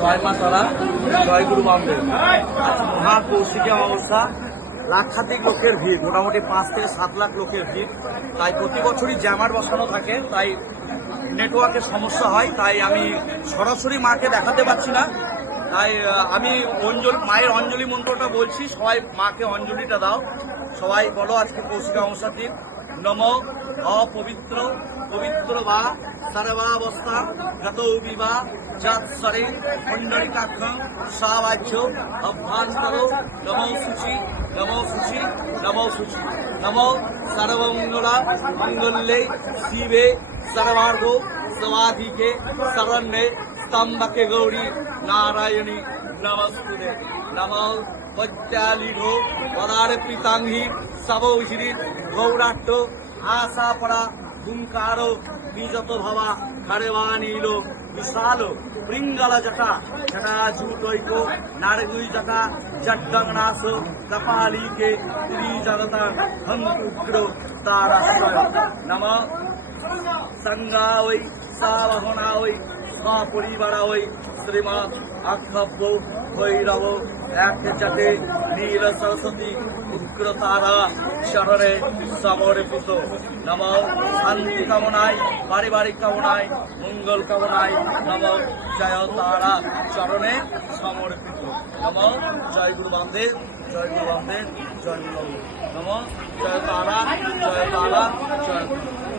জয় মা তারা, জয় গুরু বামদেব। আজ মহাকৌশিকী অমাবস্যা, লাক্ষাধিক লোকের ভিড়, মোটামুটি 5 থেকে 7 লাখ লোকের ভিড়। তাই প্রতি বছরই জ্যামার বসানো থাকে, তাই নেটওয়ার্কের সমস্যা হয়, তাই আমি সরাসরি মাকে দেখাতে পারছি না। তাই আমি মায়ের অঞ্জলি মন্ত্রটা বলছি, সবাই মাকে অঞ্জলিটা দাও। সবাই বলো আজকে কৌশিকী অমাবস্যার দিন। নম অপবিত্র পবিত্র বা সর্বাবস্থা গত বিবা যৎসরে পুণ্ডরিকাক্ষ সাবাহ্য অভ্যন্তর নমো শুচি নমো শুচি নমো শুচি নমো সর্বমঙ্গলা মঙ্গলে শিবে সর্বার্থ সমাধিকে শরণ্যে স্তম্ভকে গৌরী নারায়ণী নমস্তুতে। নমো পদ্যালিঢো পদার পিতাঙ্গি সবৌহিরিত গৌরাট্ট আশাপরা হুঙ্কারো নিযত ভবা খারেবানীল বিশাল বৃঙ্গালা জটা জটা জুটৈক নারগুই জটা জড্ডংনাশ কপালীকে ত্রিজগতা হংকুগ্র তারাশ্রয় নম সংজ্ঞাওই সাবহনাওই সপরিবারাওই শ্রীমৎ আক্ষব্য ভৈরব এক জটে নীল সরস্বতী উগ্র তারা শরণে সমর্পিত। নম শান্তি কামনায়, পারিবারিক কামনায়, মঙ্গল কামনায় নম জয় তারা চরণে সমর্পিত। নম জয় গুরু বামদেব, জয় গুরু বামদেব, জয় গুরু বামদেব। নম জয় তারা, জয় তারা, জয় গুরু।